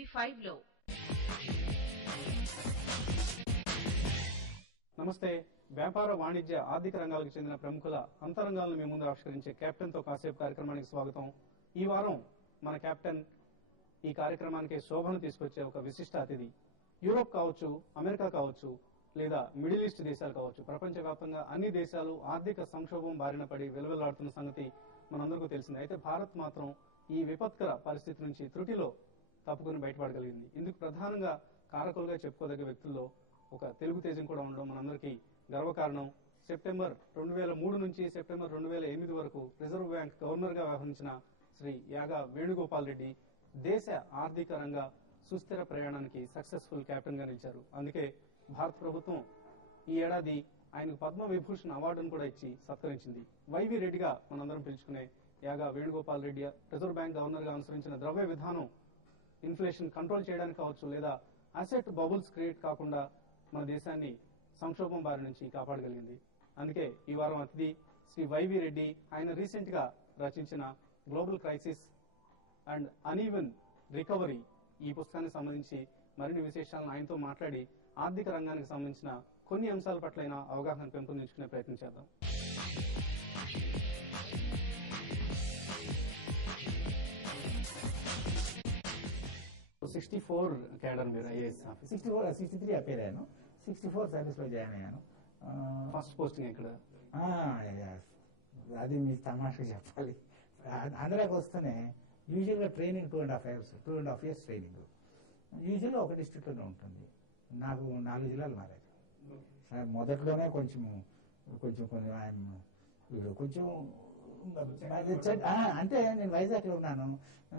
టీవీ5లో. నమస్తే. వ్యాపార, వాణిజ్య, ఆర్థిక రంగాలకు చెందిన ప్రముఖుల అంతరంగాలను మీ ముందు ఆవిష్కరించే కెప్టెన్ తో కాసేపు కార్యక్రమానికి స్వాగతం. ఈ వారం మన కెప్టెన్ ఈ కార్యక్రమానికి శోభను తీసుకొచ్చే ఒక విశిష్ట అతిథి. యూరోప్ కావచ్చు, అమెరికా కావచ్చు, లేదా మిడిల్ ఈస్ట్ దేశాలు కావచ్చు, ప్రపంచవ్యాప్తంగా అన్ని దేశాలు ఆర్థిక సంక్షోభం బారిన పడి వెలువెల్లాడుతున్న సంగతి మనందరికీ తెలిసింది. అయితే భారత్ మాత్రం ఈ విపత్కర పరిస్థితి నుంచి త్రుటిలో తప్పుకుని బయటపడగలిగింది. ఇందుకు ప్రధానంగా కారకులుగా చెప్పుకోదగ్గ వ్యక్తుల్లో ఒక తెలుగు తేజం కూడా ఉండడం మనందరికీ గర్వకారణం. సెప్టెంబర్ 2003 నుంచి సెప్టెంబర్ 2008 వరకు రిజర్వ్ బ్యాంక్ గవర్నర్ గా వ్యవహరించిన శ్రీ యాగా వేణుగోపాల్ రెడ్డి దేశ ఆర్థిక రంగ సుస్థిర ప్రయాణానికి సక్సెస్ఫుల్ కెప్టెన్ గా నిలిచారు. అందుకే భారత ప్రభుత్వం ఈ ఏడాది ఆయనకు పద్మ విభూషణ్ అవార్డును కూడా ఇచ్చి సత్కరించింది. వైవి రెడ్డిగా మనందరం పిలుచుకునే యాగా Venugopal Reddy reserve bank governor గా అనుసరించిన ద్రవ్య విధానం ఇన్ఫ్లేషన్ కంట్రోల్ చేయడానికి కావచ్చు, లేదా అసెట్ బబుల్స్ క్రియేట్ కాకుండా మన దేశాన్ని సంక్షోభం బారి నుంచి కాపాడగలిగింది. అందుకే ఈ వారం అతిథి శ్రీ వైవి రెడ్డి. ఆయన రీసెంట్ గా రచించిన global crisis and uneven recovery ఈ పుస్తకానికి సంబంధించి మరిన్ని విశేషాలను ఆయనతో మాట్లాడి ఆర్థిక రంగానికి సంబంధించిన కొన్ని అంశాల పట్లైన అవగాహన పెంపొందించుకునే ప్రయత్నం చేద్దాం. సో 64 క్యాడర్ మీరు ఐఏఎస్ ఆఫీస్. 63 అపేర్ అయ్యాను. 64 సర్వీస్ లో జాయిన్ అయ్యాను. ఫస్ట్ పోస్టింగ్ ఎక్కడ? అది మీ తమాషా చెప్పాలి. ఆంధ్రాకి వస్తేనే యూజువల్ గా ట్రైనింగ్ 2.5 years ట్రైనింగ్. యూజువల్ గా ఒక డిస్ట్రిక్ట్ లోనే ఉంటుంది. నాకు 4 జిల్లాలు మారారు. మొదట్లోనే కొంచెం అంటే నేను వైజాగ్ లో ఉన్నాను.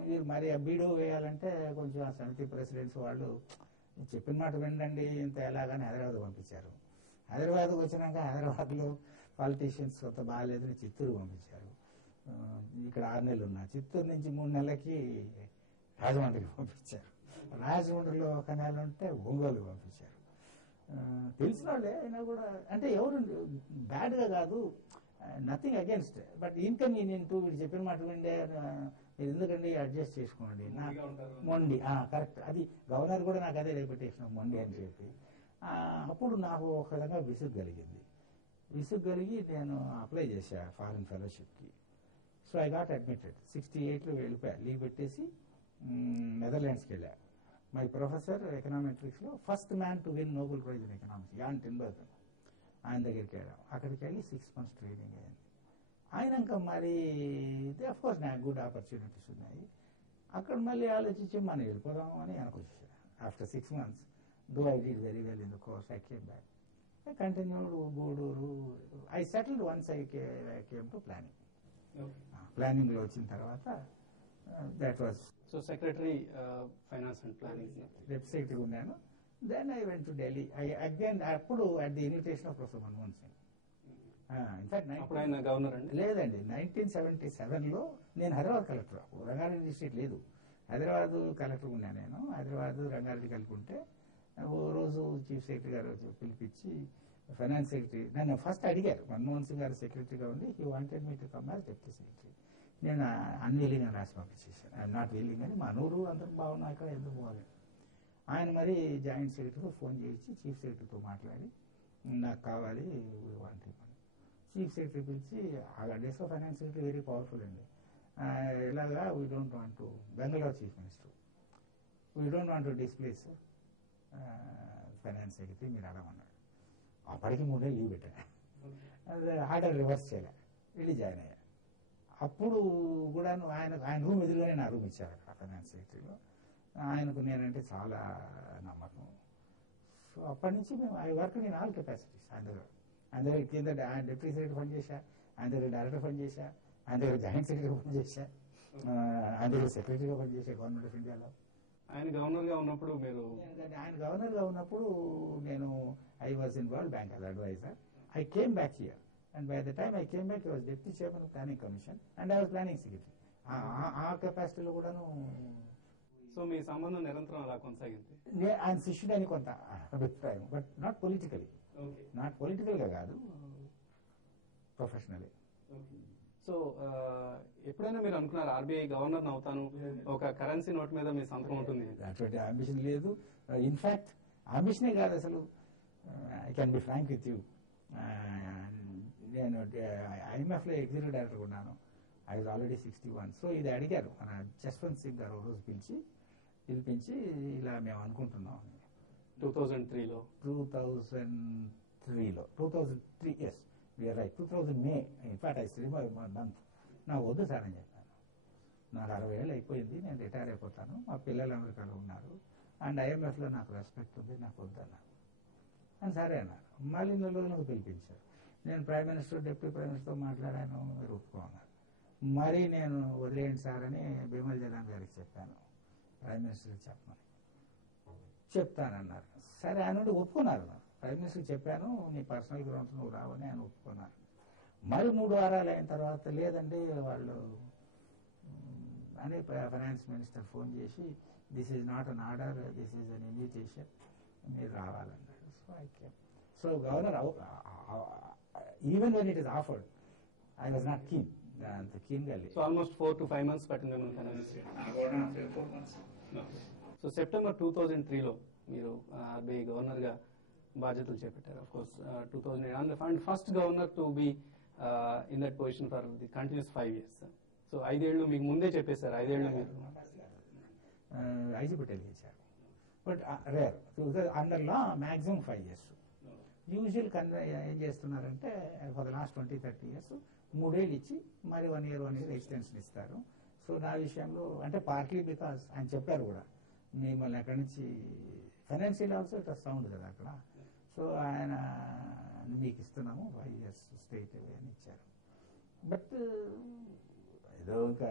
మీరు మరి బీడో వేయాలంటే కొంచెం ఆ సమితి ప్రెసిడెంట్స్ వాళ్ళు చెప్పిన మాట వినండి ఇంత ఎలాగని హైదరాబాద్ పంపించారు. హైదరాబాద్కి వచ్చినాక హైదరాబాద్ లో పాలిటీషియన్స్ కొత్త బాగాలేదని చిత్తూరు పంపించారు. ఇక్కడ 6 నెలలు ఉన్నా. చిత్తూరు నుంచి 3 నెలలకి రాజమండ్రికి పంపించారు. రాజమండ్రిలో 1 నెల ఉంటే ఒంగోలుకి పంపించారు. తెలిసిన వాళ్ళే అయినా కూడా, అంటే ఎవరు బ్యాడ్ గా కాదు, నథింగ్ అగేన్స్ట్, బట్ ఇన్కన్వీనియంట్. వీడు చెప్పిన మాట విండే మీరు ఎందుకండి అడ్జస్ట్ చేసుకోండి. మొండి కరెక్ట్. అది గవర్నర్ కూడా నాకు అదే రెప్యుటేషన్, మొండి అని చెప్పి. అప్పుడు నాకు ఒక విధంగా విసుగు కలిగి నేను అప్లై చేశా ఫారిన్ ఫెలోషిప్ కి. So I got admitted. 68లో వెళ్ళిపోయా, లీవ్ పెట్టేసి నెదర్లాండ్స్కి వెళ్ళా. మై ప్రొఫెసర్ ఎకనామెట్రిక్స్ లో first man to win Nobel prize in economics, Jan Tinbergen, ఆయన దగ్గరికి వెళ్ళాం. అక్కడికి వెళ్ళి 6 months ట్రైనింగ్ అయింది. అయినాక మరి అఫ్ కోర్స్ నాకు గుడ్ ఆపర్చునిటీస్ ఉన్నాయి. అక్కడ మళ్ళీ ఆలోచించి మనం వెళ్ళిపోదాం అని అనుకొచ్చేసాను. After 6 months, though I did very well in the course, I came back. I continued Gudur. I settled once I came to planning. Planning లో వచ్చిన తర్వాత that was so secretary finance and planning deputy secretary ఉన్నాను. Then I went to Delhi again, అప్పుడు at the invitation of professor Manmohan Singh. In fact governor అండి లేదండి, 1977లో నేను Hyderabad collector. Rangareddy district లేదు, Hyderabad collector ఉన్నాను నేను. హైదరాబాద్ రంగారెడ్డి కలుపుకుంటే ఓ రోజు చీఫ్ సెక్రటరీ గారు పిలిపించి ఫైనాన్స్ సెక్రటరీ నన్ను ఫస్ట్ అడిగారు. మన్మోహన్ సింగ్ గారు సెక్రటరీగా ఉండి he wanted me to come as deputy secretary. నేను అన్విల్లింగ్ అని రాసి పంపించేశాను. ఐఎమ్ నాట్ విల్లింగ్ అని. మనూరు అందరూ బాగున్నా, ఇక్కడ ఎందుకు పోవాలి. ఆయన మరి జాయింట్ సెక్రటరీతో ఫోన్ చేయించి చీఫ్ సెక్రటరీతో మాట్లాడి నాకు కావాలి వాంటి. చీఫ్ సెక్రటరీ పిలిచి, ఆ డేస్ లో ఫైనాన్స్ సెక్రటరీ వెరీ పవర్ఫుల్ అండి. ఇలాగా we don't want to, Bengaluru chief minister, we don't want to displace finance secretary, మీరు అడగమన్నాడు. అప్పటికి 3 నెలలు లీవ్ పెట్టాను. ఆర్డర్ రివర్స్ చేయలే, వెళ్ళి జాయిన్ అయ్యా. అప్పుడు కూడా ఆయన రూమ్ ఎదురుగానే నా రూమ్ ఇచ్చారు అక్కడ ఫైనాన్స్ సెక్రటరీలో. ఆయనకు నేనంటే చాలా నమ్మకం. సో అప్పటి నుంచి మేము I work in all capacities. ఆయన దగ్గర కింద డిప్యూటీ సెక్రటరీ పని చేశా, ఆయన దగ్గర డైరెక్టర్ పని చేశా, ఆయన దగ్గర జాయింట్ సెక్రటరీ పని చేశా, ఆయన దగ్గర సెక్రటరీగా పని చేశా గవర్నమెంట్ ఆఫ్ ఇండియాలో. ఆయన గవర్నర్ గా ఉన్నప్పుడు నేను I was in World Bank as adviser. I came back here and by the time I came back, he was deputy chairman of planning commission and I was planning secretary. ఆ కెపాసిటీలో కూడాను. So మీ సంబంధం నిరంతరం అలా కొనసాగింది. ఆయన శిష్యుడని కొంత అభిప్రాయం, బట్ నాట్ పొలిటికల్ గా కాదు, ప్రొఫెషనలీ. సో ఎప్పుడైనా మీరు అనుకున్నారు ఆర్బీఐ గవర్నర్ అవుతాను, ఒక కరెన్సీ నోట్ మీద మీ సంతకం ఉంటుంది? అటువంటి అంబిషన్ లేదు. ఇన్ఫాక్ట్ అంబిషనే కాదు అసలు. I can be frank with you. నేను IMF లో ఎగ్జిక్యూటివ్ డైరెక్టర్ ఉన్నాను. I was already 61. సో ఇది అడిగారు మన జస్వంత్ సింగ్ గారు రోజు పిలిపించి ఇలా మేము అనుకుంటున్నాం 2003లో 2003 yes we are right 2000 May. In fact I stream month. నాకు వద్దు సార్ అని చెప్పాను. నాకు 60 ఏళ్ళు అయిపోయింది, నేను రిటైర్ అయిపోతాను, మా పిల్లలు అమెరికాలో ఉన్నారు, అండ్ IMFలో నాకు రెస్పెక్ట్ ఉంది, నాకు వద్దన్నారు అని సరే అన్నారు. మళ్ళీ 4 రోజులకు పిలిపించారు. నేను ప్రైమ్ మినిస్టర్ డిప్యూటీ ప్రైమ్ మినిస్టర్తో మాట్లాడాను, మీరు ఒప్పుకోన్నారు. మరి నేను వదిలేయండి సార్ అని బిమల్ జలాన్ గారికి చెప్పాను, ప్రైమ్ మినిస్టర్కి చెప్పమని. చెప్తానన్నారు. సరే ఆయన నుండి ఒప్పుకున్నారు. ప్రైమ్ మినిస్టర్కి చెప్పాను, నీ పర్సనల్ గ్రౌండ్స్ నువ్వు రావని ఆయన ఒప్పుకున్నారు. మరి 3 వారాలు అయిన తర్వాత లేదండి వాళ్ళు అని ఫైనాన్స్ మినిస్టర్ ఫోన్ చేసి this is not an order, this is an invitation, మీరు రావాలన్నాడు. So I came. So governor even when it is offered I was not keen. అంత కీన్గా లేదు. సో ఆల్మోస్ట్ 4 to 5 months పట్టింది మిమ్మల్ని. సో సెప్టెంబర్ 2003లో మీరు RBI governor గా బాధ్యతలు చేపట్టారు. Of course 2008 and first governor to be in that position for the continuous 5 years. So 5 ఏళ్ళు మీకు ముందే చెప్పేశారు. 5 ఏళ్ళు మీరు ఐజీ పటేల్ ఇచ్చారు. But rare under law maximum 5 years. Usual ఏం చేస్తున్నారంటే ఫర్ ద లాస్ట్ 20-30 years 3 ఏళ్ళు ఇచ్చి మరి 1 year ఎక్స్టెన్షన్ ఇస్తారు. సో నా విషయంలో అంటే పార్ట్లీ బికాస్ ఆయన చెప్పారు కూడా మిమ్మల్ని అక్కడి నుంచి ఫైనాన్షియల్ ఆల్సో ఇట్ సౌండ్ కదా అక్కడ. సో ఆయన మీకు ఇస్తున్నాము 5 years స్టేట్ అని ఇచ్చారు. బట్ ఏదో ఇంకా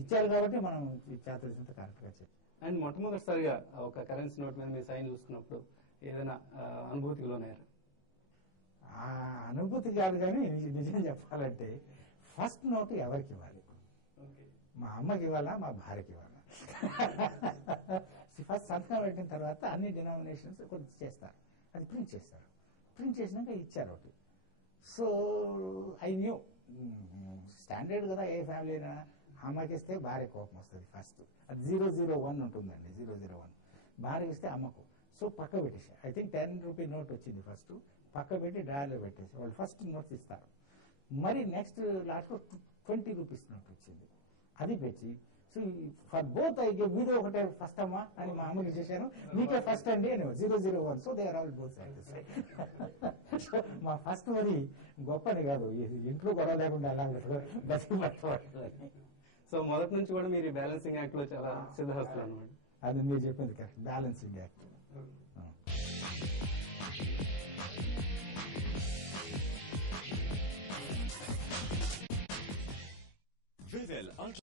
ఇచ్చారు కాబట్టి మనం చేత కరెక్ట్గా చెప్పాం. అండ్ మొట్టమొదటిసారిగా ఒక కరెన్సీ నోట్ మీద మీ సైన్ చూసుకున్నప్పుడు ఏదైనా అనుభూతికి లోనయ్యారు? ఆ అనుభూతి కాదు, కానీ నిజం చెప్పాలంటే ఫస్ట్ నోటు ఎవరికి ఇవ్వాలి? మా అమ్మకి ఇవ్వాలా, మా భార్యకి ఇవ్వాలా? ఫస్ట్ సంతకం పెట్టిన తర్వాత అన్ని డినామినేషన్స్ కొంచెం చేస్తారు, అది ప్రింట్ చేస్తారు. ప్రింట్ చేసినాక ఇచ్చారు ఒకటి. సో ఐ న్యూ స్టాండర్డ్ కదా, ఏ ఫ్యామిలీ అయినా అమ్మకి ఇస్తే భార్య కోపం వస్తుంది. ఫస్ట్ అది 001 ఉంటుందండి, 001 భార్యకి ఇస్తే అమ్మకు. సో పక్క పెట్టేసి ఐ థింక్ 10 రూపీ నోట్ వచ్చింది. ఫస్ట్ పక్క పెట్టి డ్రాయర్లో పెట్టేసి వాళ్ళు ఫస్ట్ నోట్స్ ఇస్తారు. మరి నెక్స్ట్ లాస్ట్లో 20 రూపీస్ నోట్ వచ్చింది, అది పెట్టి సో ఫర్ బోత్ ఐ గే మీరు ఒకటే ఫస్ట్ అమ్మా అని మా అమ్మకి చేశాను, మీకే ఫస్ట్ అండి అని 001. So they are all both satisfied. So మా ఫస్ట్ మరి గొప్పని కాదు, ఇంట్లో గొడవ లేకుండా అలా బతికి. సో మొదటి నుంచి కూడా మీరు బ్యాలెన్సింగ్ యాక్ట్ లో చాలా సిద్ధహస్తులు అన్నమాట. అది మీరు చెప్పింది correct, balancing act. Vivel Ultra